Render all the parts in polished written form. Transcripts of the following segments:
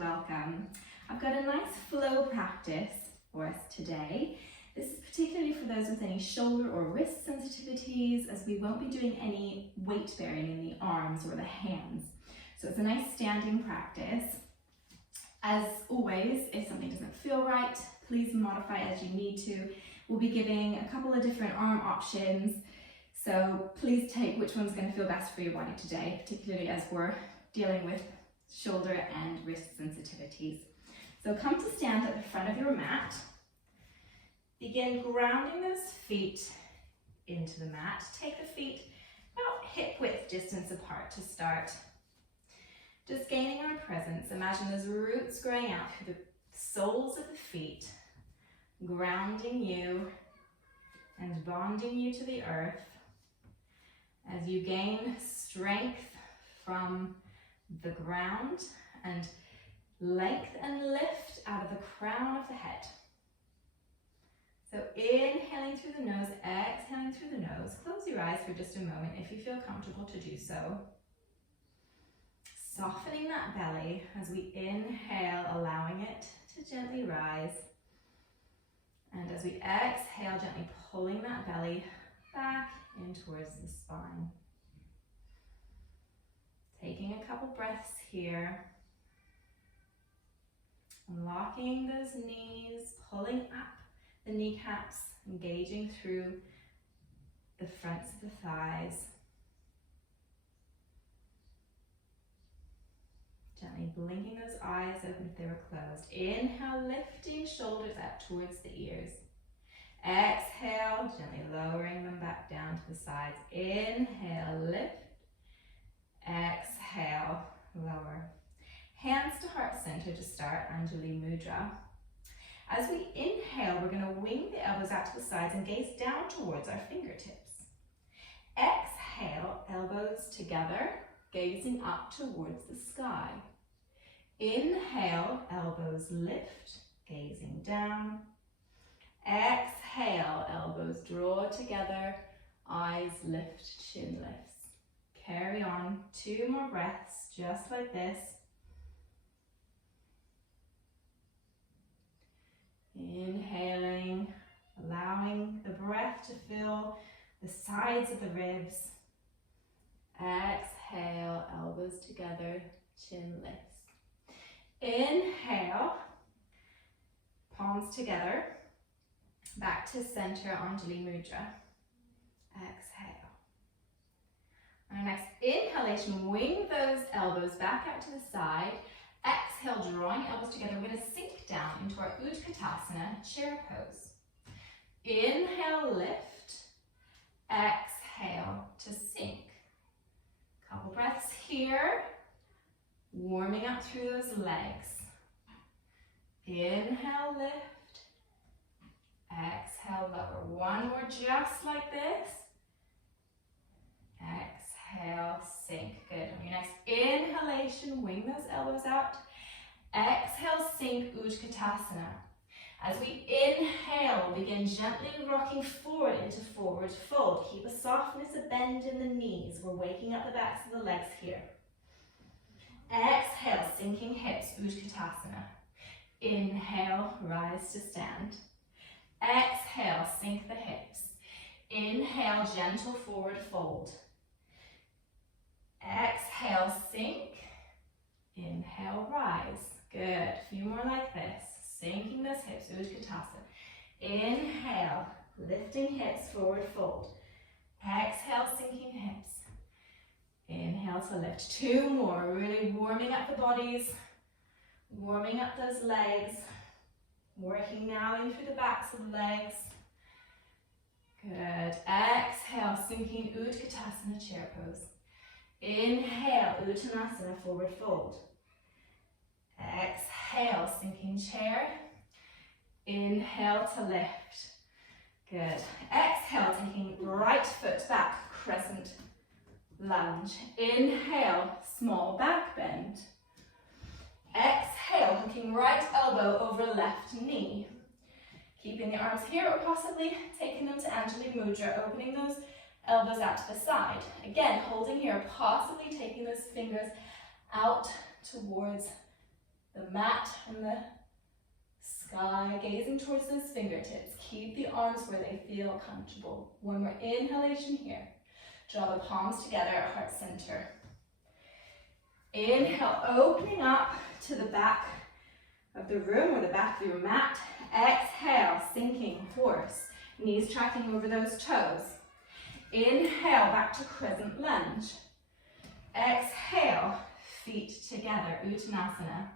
welcome. I've got a nice flow practice for us today. This is particularly for those with any shoulder or wrist sensitivities, as we won't be doing any weight bearing in the arms or the hands. So it's a nice standing practice. As always, if something doesn't feel right, please modify as you need to. We'll be giving a couple of different arm options, so please take which one's going to feel best for your body today, particularly as we're dealing with shoulder and wrist sensitivities. So come to stand at the front of your mat. Begin grounding those feet into the mat. Take the feet about hip width distance apart to start. Just gaining our presence. Imagine those roots growing out through the soles of the feet, grounding you and bonding you to the earth as you gain strength from the ground and length and lift out of the crown of the head. So inhaling through the nose, exhaling through the nose. Close your eyes for just a moment if you feel comfortable to do so. Softening that belly as we inhale, allowing it to gently rise. And as we exhale, gently pulling that belly back in towards the spine. Taking a couple breaths here. Locking those knees, pulling up the kneecaps, engaging through the fronts of the thighs. Gently blinking those eyes open if they were closed. Inhale, lifting shoulders up towards the ears. Exhale, gently lowering them back down to the sides. Inhale, lift. Exhale, lower. Hands to heart center to start, Anjali Mudra. As we inhale, we're going to wing the elbows out to the sides and gaze down towards our fingertips. Exhale, elbows together, gazing up towards the sky. Inhale, elbows lift, gazing down. Exhale, elbows draw together, eyes lift, chin lifts. Carry on, 2 more breaths, just like this. Inhaling, allowing the breath to fill the sides of the ribs. Exhale, elbows together, chin lifts. Inhale, palms together, back to center, Anjali Mudra. Exhale. On our next inhalation, wing those elbows back out to the side. Exhale, drawing elbows together. We're going to sink down into our Utkatasana, chair pose. Inhale, lift. Exhale to sink. Couple breaths here. Warming up through those legs. Inhale, lift. Exhale, lower. 1 more just like this. Exhale, sink. Good. On your next inhalation, wing those elbows out. Exhale, sink, Utkatasana. As we inhale, begin gently rocking forward into forward fold. Keep a softness, a bend in the knees. We're waking up the backs of the legs here. Exhale, sinking hips, Utkatasana. Inhale, rise to stand. Exhale, sink the hips. Inhale, gentle forward fold. Exhale, sink. Inhale, rise. Good. A few more like this. Sinking those hips, Utkatasana. Inhale, lifting hips, forward fold. Exhale, sinking hips. Inhale to lift. 2 more. Really warming up the bodies. Warming up those legs. Working now in through the backs of the legs. Good. Exhale, sinking Utkatasana, chair pose. Inhale, Uttanasana, forward fold. Exhale, sinking chair. Inhale to lift. Good. Exhale, taking right foot back, crescent lunge. Inhale, small back bend. Exhale, hooking right elbow over left knee. Keeping the arms here or possibly taking them to Anjali Mudra, opening those elbows out to the side. Again, holding here, possibly taking those fingers out towards the the mat and the sky, gazing towards those fingertips. Keep the arms where they feel comfortable. One more inhalation here. Draw the palms together at heart center. Inhale, opening up to the back of the room or the back of your mat. Exhale, sinking horse. Knees tracking over those toes. Inhale, back to crescent lunge. Exhale, feet together, Uttanasana.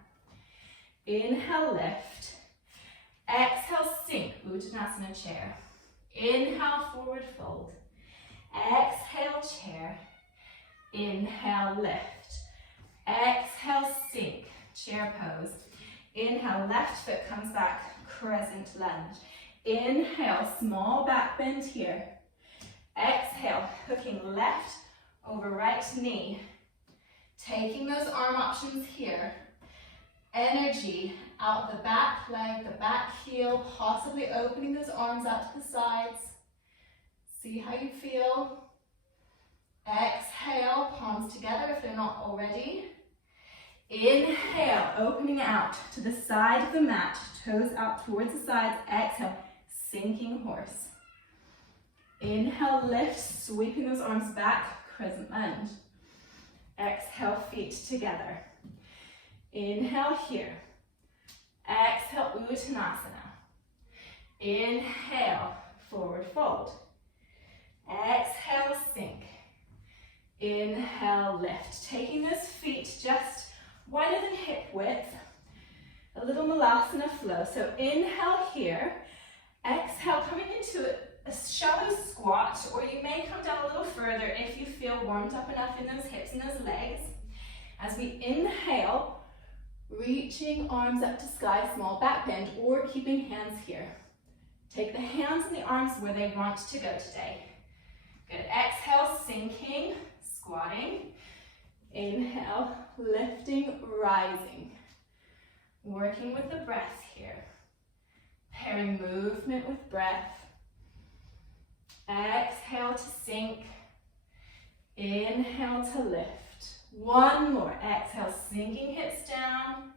Inhale, lift. Exhale, sink, Uttanasana chair. Inhale, forward fold. Exhale, chair. Inhale, lift. Exhale, sink, chair pose. Inhale, left foot comes back, crescent lunge. Inhale, small back bend here. Exhale, hooking left over right knee. Taking those arm options here. Energy out the back leg, the back heel, possibly opening those arms out to the sides. See how you feel. Exhale, palms together if they're not already. Inhale, opening out to the side of the mat, toes out towards the sides. Exhale, sinking horse. Inhale, lift, sweeping those arms back, crescent lunge. Exhale, feet together. Inhale here. Exhale, Uttanasana. Inhale, forward fold. Exhale, sink. Inhale, lift. Taking those feet just wider than hip width. A little Malasana flow. So inhale here. Exhale, coming into a shallow squat, or you may come down a little further if you feel warmed up enough in those hips and those legs. As we inhale, reaching arms up to sky, small back bend, or keeping hands here. Take the hands and the arms where they want to go today. Good. Exhale, sinking, squatting. Inhale, lifting, rising. Working with the breath here. Pairing movement with breath. Exhale to sink. Inhale to lift. One more. Exhale, sinking hips down.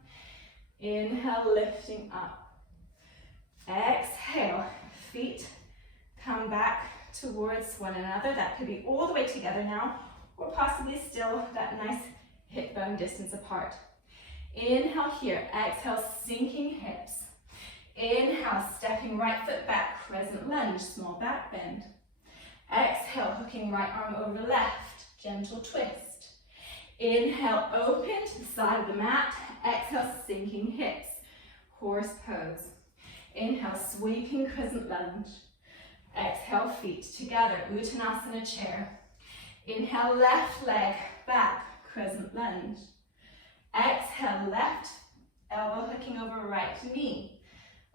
Inhale, lifting up. Exhale, feet come back towards one another. That could be all the way together now, or possibly still that nice hip bone distance apart. Inhale here. Exhale, sinking hips. Inhale, stepping right foot back, crescent lunge, small back bend. Exhale, hooking right arm over left, gentle twist. Inhale, open to the side of the mat. Exhale, sinking hips, horse pose. Inhale, sweeping crescent lunge. Exhale, feet together, Uttanasana chair. Inhale, left leg back, crescent lunge. Exhale, left elbow hooking over right knee.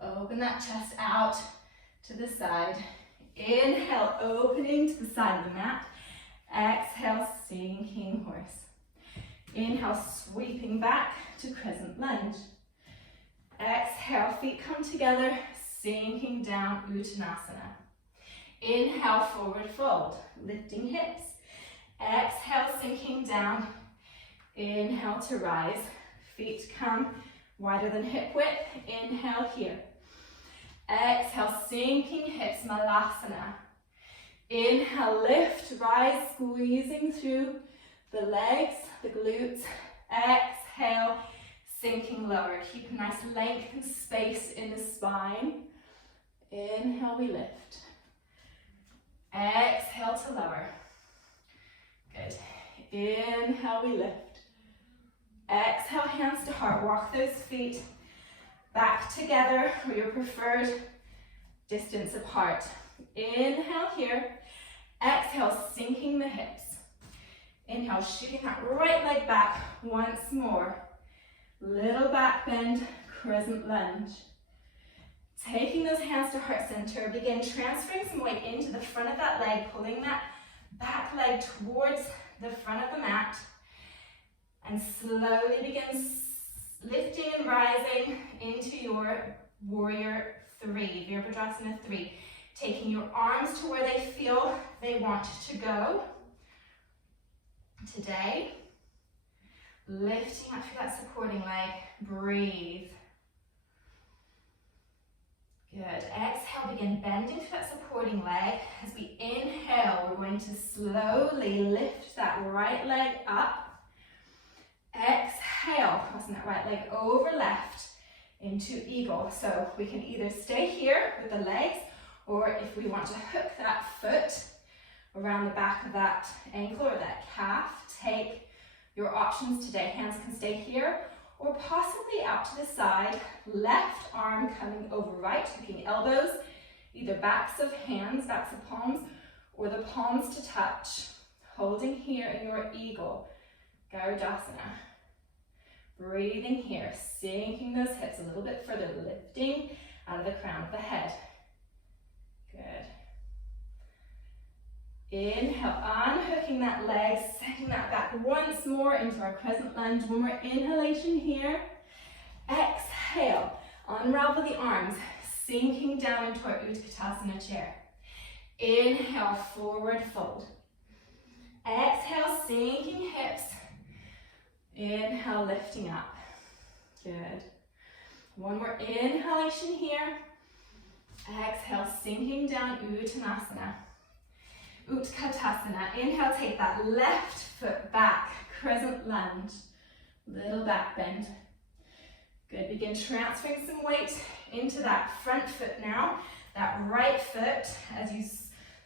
Open that chest out to the side. Inhale, opening to the side of the mat. Exhale, sinking horse. Inhale, sweeping back to crescent lunge. Exhale, feet come together, sinking down, Uttanasana. Inhale, forward fold, lifting hips. Exhale, sinking down. Inhale to rise. Feet come wider than hip width. Inhale here. Exhale, sinking hips, Malasana. Inhale, lift, rise, squeezing through the legs, the glutes. Exhale, sinking lower. Keep a nice length and space in the spine. Inhale, we lift. Exhale to lower. Good. Inhale, we lift. Exhale, hands to heart. Walk those feet back together or your preferred distance apart. Inhale here. Exhale, sinking the hips. Inhale, shooting that right leg back once more. Little back bend, crescent lunge. Taking those hands to heart center, begin transferring some weight into the front of that leg, pulling that back leg towards the front of the mat. And slowly begin lifting and rising into your warrior 3, Virabhadrasana 3. Taking your arms to where they feel they want to go. Today, Lifting up through that supporting leg. Breathe. Good. Exhale, begin bending through that supporting leg. As we inhale, we're going to slowly lift that right leg up. Exhale, crossing that right leg over left into eagle. So we can either stay here with the legs, or if we want to hook that foot around the back of that ankle or that calf, take your options today. Hands can stay here, or possibly out to the side, left arm coming over right, hooking elbows, either backs of hands, backs of palms, or the palms to touch, holding here in your eagle, Garudasana. Breathing here, sinking those hips a little bit further, lifting out of the crown of the head. Good. Inhale, unhooking that leg, sending that back once more into our crescent lunge. One more inhalation here. Exhale, unravel the arms, sinking down into our Utkatasana chair. Inhale, forward fold. Exhale, sinking hips. Inhale, lifting up. Good. One more inhalation here. Exhale, sinking down, Uttanasana. Utkatasana. Inhale, take that left foot back, crescent lunge. Little back bend. Good. Begin transferring some weight into that front foot now. That right foot, as you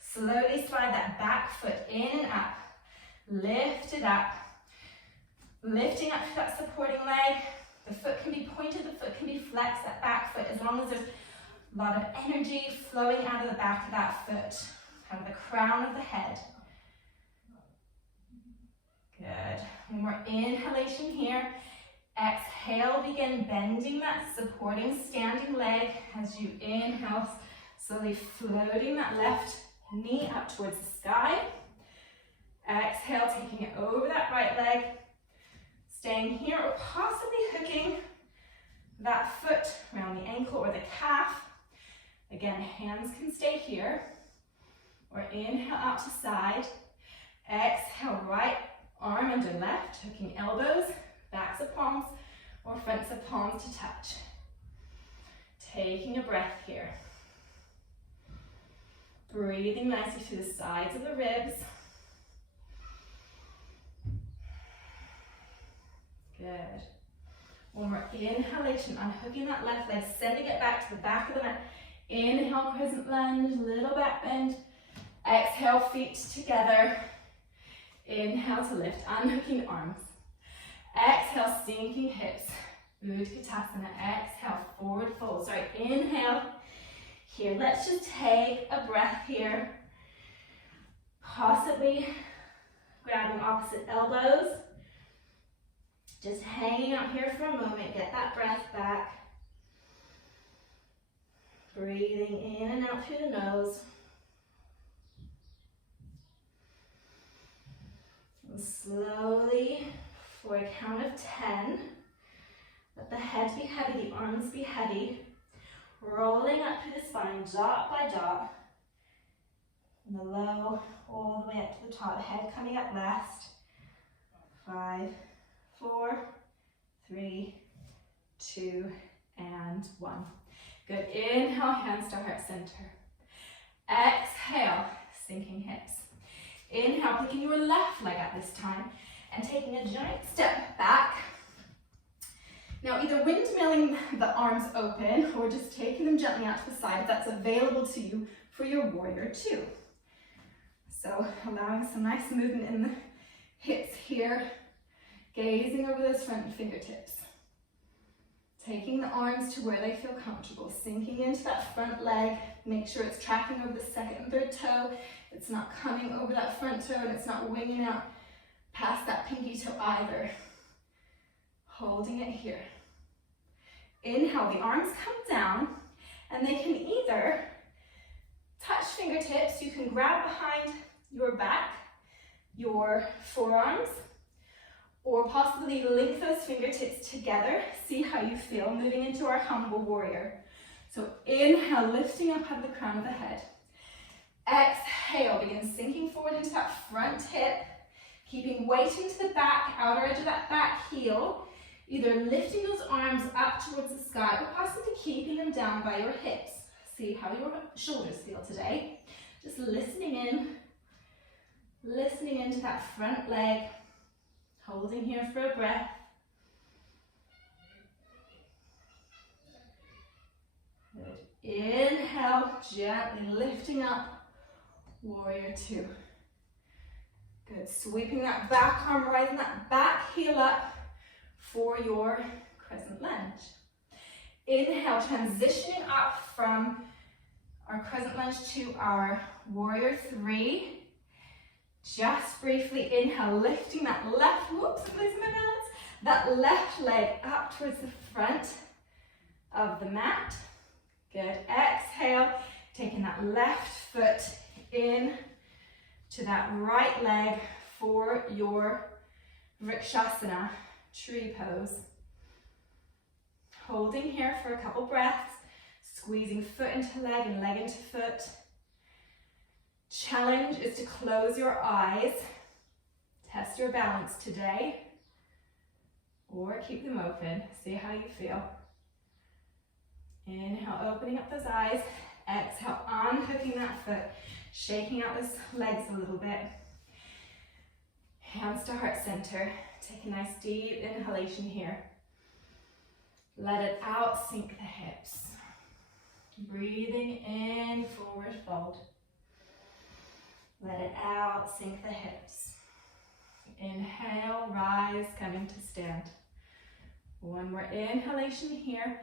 slowly slide that back foot in and up. Lift it up. Lifting up that supporting leg. The foot can be pointed, the foot can be flexed, that back foot, as long as there's a lot of energy flowing out of the back of that foot, out of the crown of the head. Good. One more inhalation here. Exhale, begin bending that supporting standing leg as you inhale, slowly floating that left knee up towards the sky. Exhale, taking it over that right leg. Staying here, or possibly hooking that foot around the ankle or the calf. Again, hands can stay here. Or inhale out to side. Exhale, right arm under left, hooking elbows, backs of palms, or fronts of palms to touch. Taking a breath here. Breathing nicely through the sides of the ribs. Good. One more inhalation, unhooking that left leg, sending it back to the back of the mat. Inhale, crescent lunge, little back bend. Exhale, feet together. Inhale to lift, unhooking arms. Exhale, sinking hips. Utkatasana. Exhale, forward fold. Sorry, inhale. Here, let's just take a breath here. Possibly grabbing opposite elbows. Just hanging out here for a moment, get that breath back. Breathing in and out through the nose. And slowly, for a count of 10, let the head be heavy, the arms be heavy. Rolling up through the spine, dot by dot. From the low, all the way up to the top, head coming up last. 5, 4, 3, 2, and 1. Good. Inhale, hands to heart center. Exhale, sinking hips. Inhale, picking your left leg up this time and taking a giant step back. Now, either windmilling the arms open or just taking them gently out to the side if that's available to you for your warrior two. So, allowing some nice movement in the hips here. Gazing over those front fingertips. Taking the arms to where they feel comfortable. Sinking into that front leg. Make sure it's tracking over the second and third toe. It's not coming over that front toe and it's not winging out past that pinky toe either. Holding it here. Inhale, the arms come down and they can either touch fingertips. You can grab behind your back, your forearms, or possibly link those fingertips together. See how you feel moving into our humble warrior. So inhale, lifting up out of the crown of the head. Exhale, begin sinking forward into that front hip. Keeping weight into the back, outer edge of that back heel, either lifting those arms up towards the sky or possibly keeping them down by your hips. See how your shoulders feel today. Just listening into that front leg, holding here for a breath. Good. Inhale, gently lifting up, warrior two. Good, sweeping that back arm, rising that back heel up for your crescent lunge. Inhale, transitioning up from our crescent lunge to our warrior three. Just briefly inhale, lifting that left, whoops, I'm losing my balance, that left leg up towards the front of the mat. Good, exhale, taking that left foot in to that right leg for your Vrikshasana, tree pose. Holding here for a couple breaths, squeezing foot into leg and leg into foot. Challenge is to close your eyes, test your balance today, or keep them open, see how you feel. Inhale, opening up those eyes, exhale, unhooking that foot, shaking out those legs a little bit. Hands to heart center, take a nice deep inhalation here. Let it out, sink the hips. Breathing in, forward fold. Let it out, sink the hips. Inhale, rise, coming to stand. One more inhalation here.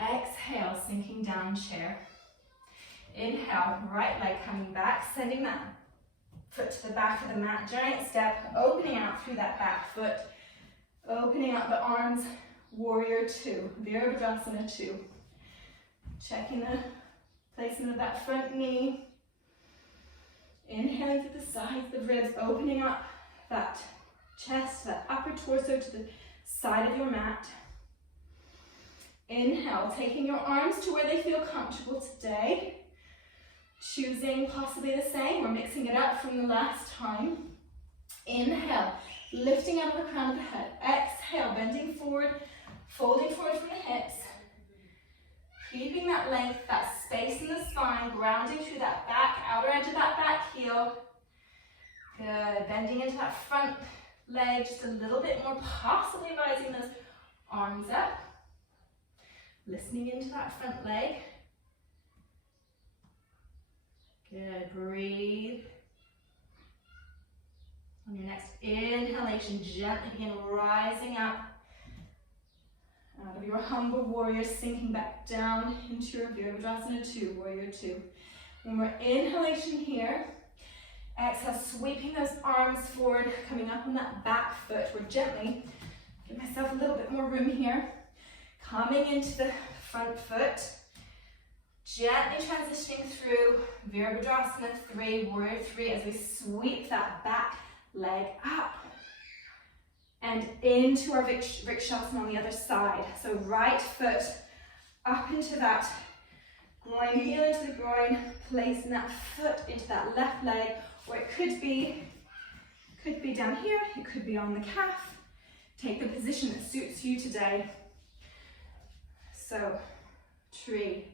Exhale, sinking down, chair. Inhale, right leg coming back, sending that foot to the back of the mat. Giant step, opening out through that back foot. Opening out the arms, warrior two, Virabhadrasana two. Checking the placement of that front knee. Inhaling through the sides of the ribs, opening up that chest, that upper torso to the side of your mat. Inhale, taking your arms to where they feel comfortable today. Choosing possibly the same or mixing it up from the last time. Inhale, lifting out of the crown of the head. Exhale, bending forward, folding forward from the hips. Keeping that length, that space in the spine, grounding through that back, outer edge of that back heel. Good, bending into that front leg just a little bit more, possibly rising those arms up. Listening into that front leg. Good, breathe. On your next inhalation, gently begin rising up out of your humble warrior, sinking back down into your Virabhadrasana 2, warrior 2. One more inhalation here. Exhale, sweeping those arms forward, coming up on that back foot. We're gently, give myself a little bit more room here. Coming into the front foot. Gently transitioning through Virabhadrasana 3, warrior 3, as we sweep that back leg up and into our Vrikshasana on the other side. So right foot up into that groin, heel into the groin, placing that foot into that left leg, or it could be down here, it could be on the calf. Take the position that suits you today. So, tree.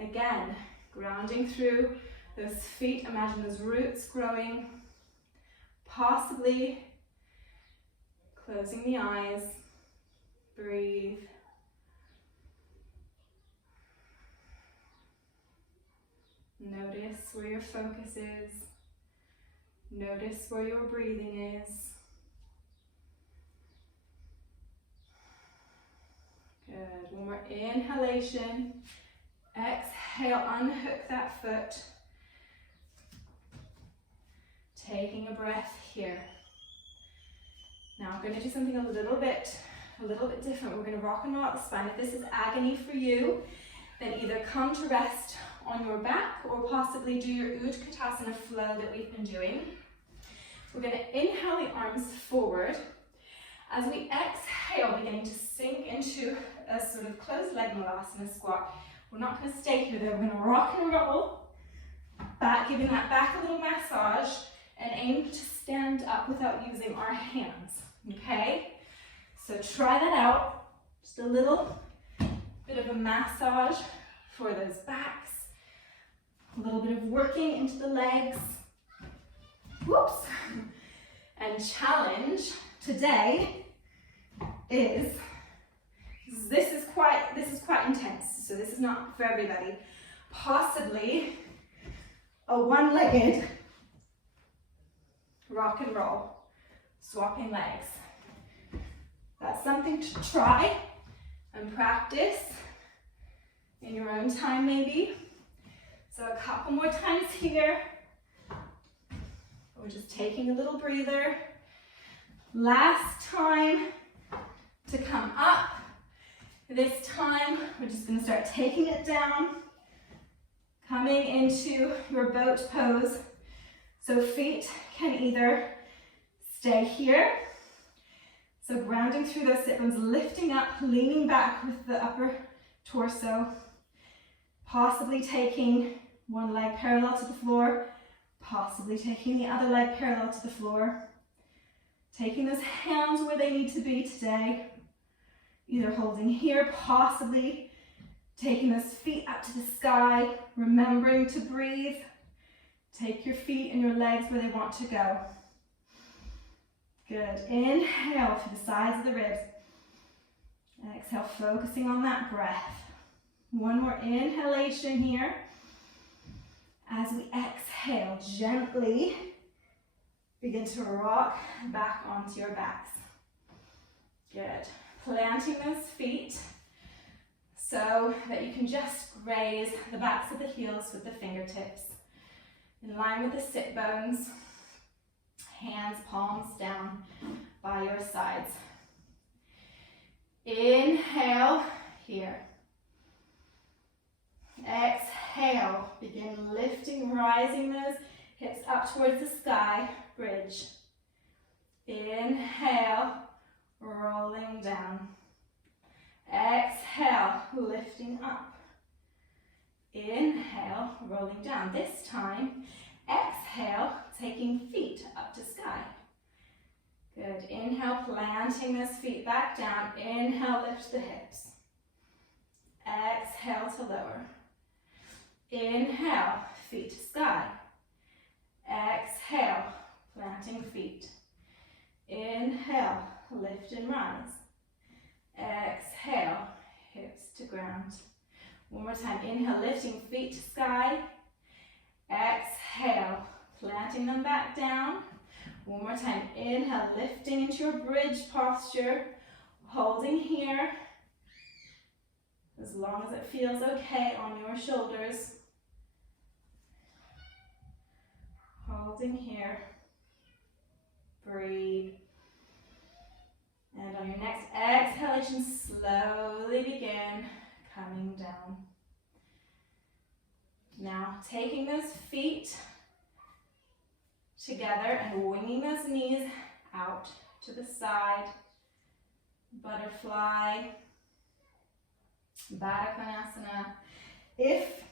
Again, grounding through those feet, imagine those roots growing, possibly closing the eyes, breathe. Notice where your focus is, notice where your breathing is. Good, one more inhalation. Exhale, unhook that foot. Taking a breath here. Now I'm going to do something a little bit different. We're going to rock and roll out the spine. If this is agony for you, then either come to rest on your back or possibly do your Utkatasana flow that we've been doing. We're going to inhale the arms forward. As we exhale, beginning to sink into a sort of closed leg Malasana squat. We're not going to stay here though, we're going to rock and roll back, giving that back a little massage. and aim to stand up without using our hands, okay? So try that out. Just a little bit of a massage for those backs. A little bit of working into the legs. Whoops. And challenge today is, this is quite intense, so this is not for everybody. Possibly a one-legged rock and roll, swapping legs. That's something to try and practice in your own time maybe. So a couple more times here. We're just taking a little breather. Last time to come up. This time we're just going to start taking it down, coming into your boat pose. So feet can either stay here, so grounding through those sit bones, lifting up, leaning back with the upper torso, possibly taking one leg parallel to the floor, possibly taking the other leg parallel to the floor, taking those hands where they need to be today, either holding here, possibly taking those feet up to the sky, remembering to breathe. Take your feet and your legs where they want to go. Good. Inhale through the sides of the ribs. Exhale, focusing on that breath. One more inhalation here. As we exhale, gently begin to rock back onto your backs. Good. Planting those feet so that you can just graze the backs of the heels with the fingertips. In line with the sit bones. Hands, palms down by your sides. Inhale here. Exhale, begin lifting, rising those hips up towards the sky, bridge. Inhale, rolling down. Exhale, lifting up. Inhale, rolling down. This time, exhale, taking feet up to sky. Good. Inhale, planting those feet back down. Inhale, lift the hips. Exhale to lower. Inhale, feet to sky. Exhale, planting feet. Inhale, lift and rise. Exhale, hips to ground. One more time. Inhale, lifting feet to sky. Exhale, planting them back down. One more time. Inhale, lifting into your bridge posture. Holding here. As long as it feels okay on your shoulders. Holding here. Breathe. And on your next exhalation, slowly begin coming down. Now, taking those feet together and winging those knees out to the side. Butterfly. Baddha Konasana. If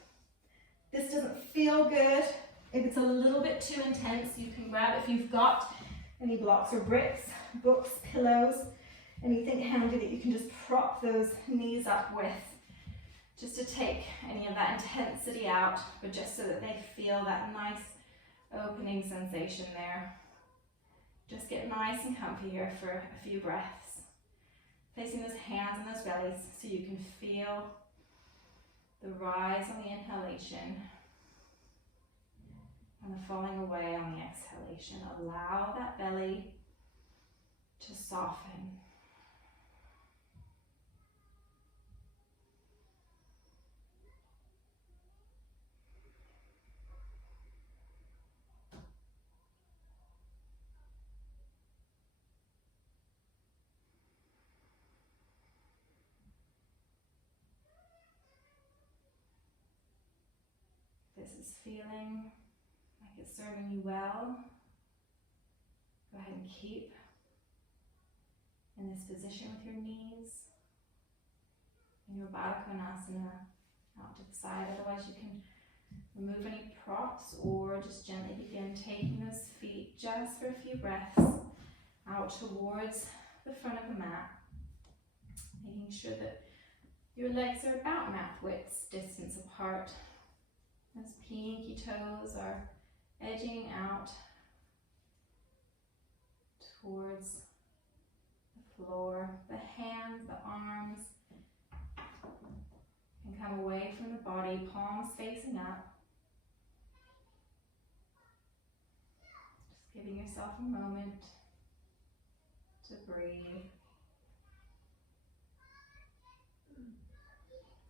this doesn't feel good, if it's a little bit too intense, you can grab, if you've got any blocks or bricks, books, pillows, anything handy that you can just prop those knees up with, just to take any of that intensity out, but just so that they feel that nice opening sensation there. Just get nice and comfy here for a few breaths. Placing those hands on those bellies so you can feel the rise on the inhalation and the falling away on the exhalation. Allow that belly to soften. This is feeling like it's serving you well. Go ahead and keep in this position with your knees in your Baddha Konasana out to the side. Otherwise you can Remove any props or just gently begin taking those feet just for a few breaths out towards the front of the mat. Making sure that your legs are about mat width distance apart. Those pinky toes are edging out towards the floor. The hands, the arms can come away from the body, palms facing up. Just giving yourself a moment to breathe.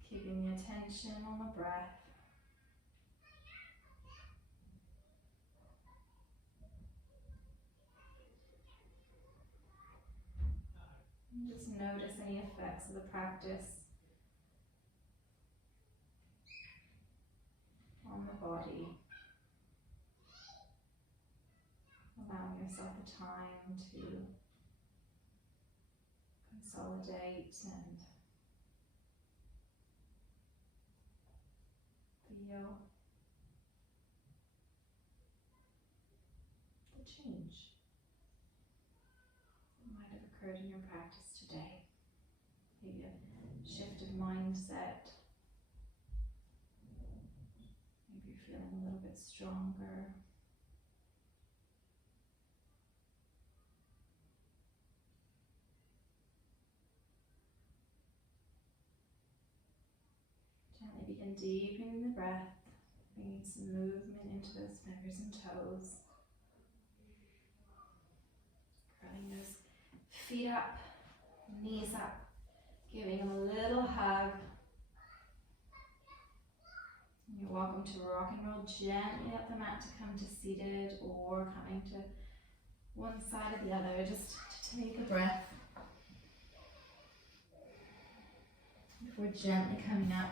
Keeping the attention on the breath. And just notice any effects of the practice on the body. Allowing yourself the time to consolidate and feel the change that might have occurred in your practice today. Maybe a shift of mindset. Maybe you're feeling a little bit stronger. Gently begin deepening the breath, bringing some movement into those fingers and toes. Curling those feet up, knees up, giving them a little hug. You're welcome to rock and roll gently up the mat to come to seated or coming to one side or the other, just to take a breath before gently coming up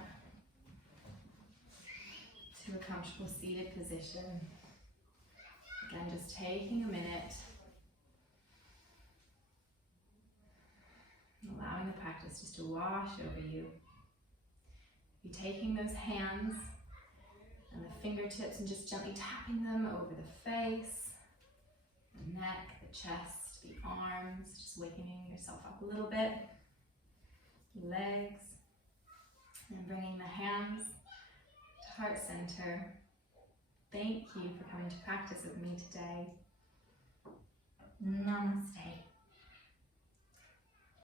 to a comfortable seated position. Again, just taking a minute, allowing the practice just to wash over you. You're taking those hands and the fingertips and just gently tapping them over the face, the neck, the chest, the arms, just wakening yourself up a little bit, legs, and bringing the hands to heart center. Thank you for coming to practice with me today. Namaste.